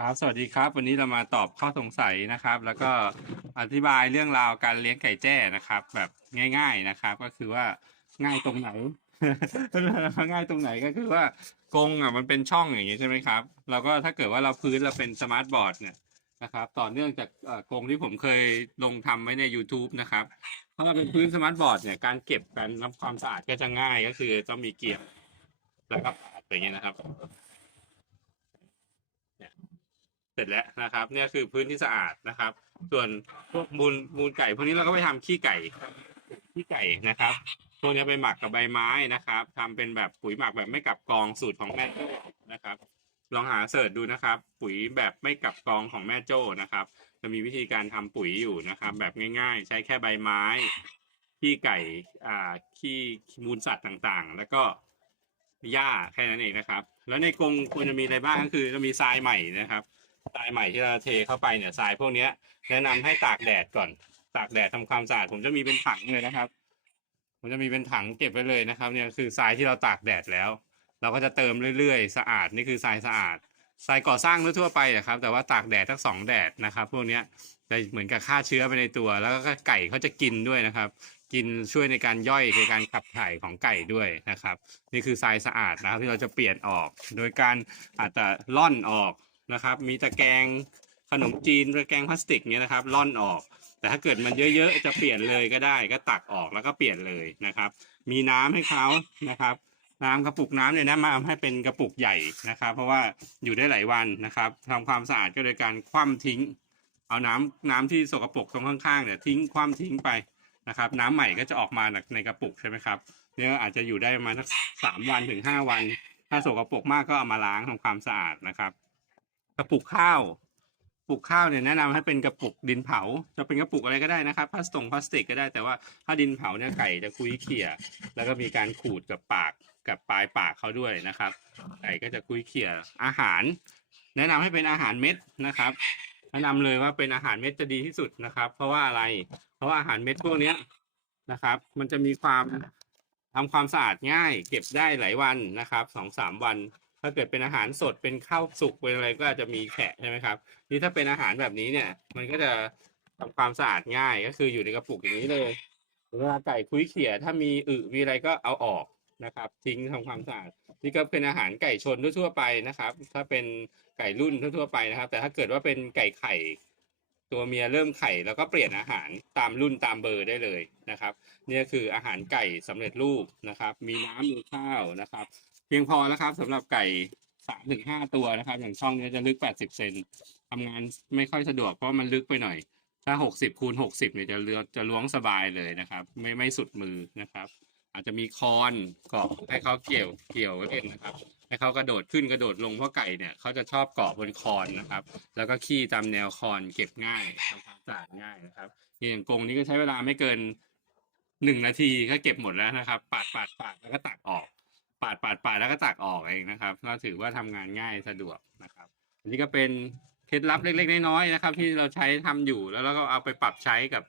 ครับ สวัสดีครับ วันนี้เรามาตอบข้อสงสัยนะครับ แล้วก็อธิบายเรื่องราวการเลี้ยงไก่แจ้นะครับ แบบง่าย ๆนะครับ ก็คือว่าง่ายตรงไหน ง่ายตรงไหนก็คือว่ากรงอะมันเป็นช่องอย่างนี้ใช่ไหมครับ เราก็ถ้าเกิดว่าเราพื้นเราเป็นสมาร์ทบอร์ดเนี่ยนะครับ ต่อเนื่องจากกรงที่ผมเคยลงทำไว้ใน YouTube นะครับเพราะเราเป็นพื้นสมาร์ทบอร์ดเนี่ยการเก็บการทำความสะอาดก็จะง่ายก็คือต้องมีเกียร์แล้วก็อย่างเงี้ยนะครับ เสร็จแล้วนะครับเนี่ยคือพื้นที่สะอาดนะครับ ส่วนพวกมูลมูลไก่พวกนี้เราก็ไปทำขี้ไก่ขี้ไก่นะครับพวกนี้ไปหมักกับใบไม้นะครับทำเป็นแบบปุ๋ยหมักแบบไม่กลับกองสูตรของแม่โจ้นะครับ ลองหาเสิร์ชดูนะครับ ปุ๋ยแบบไม่กลับกองของแม่โจ้นะครับ จะมีวิธีการทำปุ๋ยอยู่นะครับ แบบง่าย ๆ ใช้แค่ใบไม้ขี้ไก่อ่าขี้มูลสัตว์ต่างๆ แล้วก็หญ้าแค่นั้นเองนะครับ แล้วในกรงควรจะมีอะไรบ้างก็คือจะมีทรายใหม่นะครับ ทรายใหม่ที่เราเทเข้าไปเนี่ยทรายพวกเนี้ย แนะนำให้ตากแดดก่อน ตากแดดทำความสะอาดผมจะมีเป็นถังเลยนะครับ ผมจะมีเป็นถังเก็บไว้เลยนะครับ เนี่ยคือทรายที่เราตากแดดแล้ว เราก็จะเติมเรื่อยๆ สะอาดนี่คือทรายสะอาดทรายก่อสร้างทั่วๆไปนะครับ แต่ว่าตากแดดทั้งสองแดดนะครับ พวกเนี้ยจะเหมือนกับฆ่าเชื้อไปในตัว แล้วก็ไก่เขาจะกินด้วยนะครับ กินช่วยในการย่อยในการขับถ่ายของไก่ด้วยนะครับ นี่คือทรายสะอาดนะครับที่เราจะเปลี่ยนออก โดยการอาจจะล่อนออก นะครับ มีตะแกรงขนมจีนตะแกรงพลาสติกเนี้ยนะครับล่อนออก แต่ถ้าเกิดมันเยอะๆจะเปลี่ยนเลยก็ได้ก็ตักออกแล้วก็เปลี่ยนเลยนะครับ มีน้ำให้เขานะครับน้ำกระปุกน้ำเนี่ยนะมาให้เป็นกระปุกใหญ่นะครับ เพราะว่าอยู่ได้หลายวันนะครับทำความสะอาดก็โดยการคว่ำทิ้ง เอาน้ำน้ำที่สกปรกตรงข้างๆเนี่ยทิ้งคว่ำทิ้งไปนะครับ น้ำใหม่ก็จะออกมาในกระปุกใช่ไหมครับเนี่ยอาจจะอยู่ได้ประมาณสักสามวันถึงห้าวัน ถ้าสกปรกมากก็เอามาล้างทำความสะอาดนะครับ กระปุกข้าวกระปุกข้าวเนี่ยแนะนำให้เป็นกระปุกดินเผา จะเป็นกระปุกอะไรก็ได้นะครับพลาสติกพลาสติกก็ได้แต่ว่าถ้าดินเผาเนี่ยไก่จะคุยเขี่ยแล้วก็มีการขูดกับปากกับปลายปากเขาด้วยนะครับ ไก่ก็จะคุยเขี่ยอาหาร แนะนำให้เป็นอาหารเม็ดนะครับ แนะนำเลยว่าเป็นอาหารเม็ดจะดีที่สุดนะครับ เพราะว่าอะไร เพราะว่าอาหารเม็ดพวกเนี้ยนะครับ มันจะมีความทำความสะอาดง่าย เก็บได้หลายวันนะครับสองสามวัน ถ้าเกิดเป็นอาหารสดเป็นข้าวสุกเป็นอะไรก็อาจจะมีแฉะใช่ไหมครับนี่ถ้าเป็นอาหารแบบนี้เนี่ย มันก็จะทำความสะอาดง่ายก็คืออยู่ในกระปุกอย่างนี้เลยเวลาไก่คุยเขี่ยถ้ามีอึมีอะไรก็เอาออกนะครับ ทิ้งทำความสะอาดนี่ก็เป็นอาหารไก่ชนทั่วๆไปนะครับ ถ้าเป็นไก่รุ่นทั่วๆไปนะครับ แต่ถ้าเกิดว่าเป็นไก่ไข่ตัวเมียเริ่มไข่แล้วก็เปลี่ยนอาหารตามรุ่นตามเบอร์ได้เลยนะครับนี่คืออาหารไก่สำเร็จรูปนะครับ มีน้ำมีข้าวนะครับ พียงพอแล้วครับสำหรับไก่สามถึงห้าตัวนะครับ อย่างช่องนี้จะลึกแปดสิบเซนทำงานไม่ค่อยสะดวกเพราะมันลึกไปหน่อย ถ้าหกสิบคูณหกสิบเนี่ยจะเลือจะล้วงสบายเลยนะครับ ไม่ไม่สุดมือนะครับ อาจจะมีคอนเกาะให้เขาเกี่ยวเกี่ยวเล่นนะครับ ให้เขากระโดดขึ้นกระโดดลงเพราะไก่เนี่ยเขาจะชอบเกาะบนคอนนะครับ แล้วก็ขี้ตามแนวคอนเก็บง่ายทำความสะอาดง่ายนะครับอย่างกรงนี้ก็ใช้เวลาไม่เกินหนึ่งนาทีก็เก็บหมดแล้วนะครับ ปาดปาดปาดแล้วก็ตักออก ปาดปาดปาดแล้วก็ตักออกเองนะครับ ก็ถือว่าทำงานง่ายสะดวกนะครับ อันนี้ก็เป็นเคล็ดลับเล็ก ๆ น้อยๆนะครับ ที่เราใช้ทำอยู่แล้วเราก็เอาไปปรับใช้กับ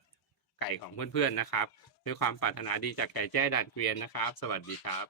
ไก่ของเพื่อนๆนะครับ ด้วยความปรารถนาดีจากไก่แจ้ด่านเกวียนนะครับ สวัสดีครับ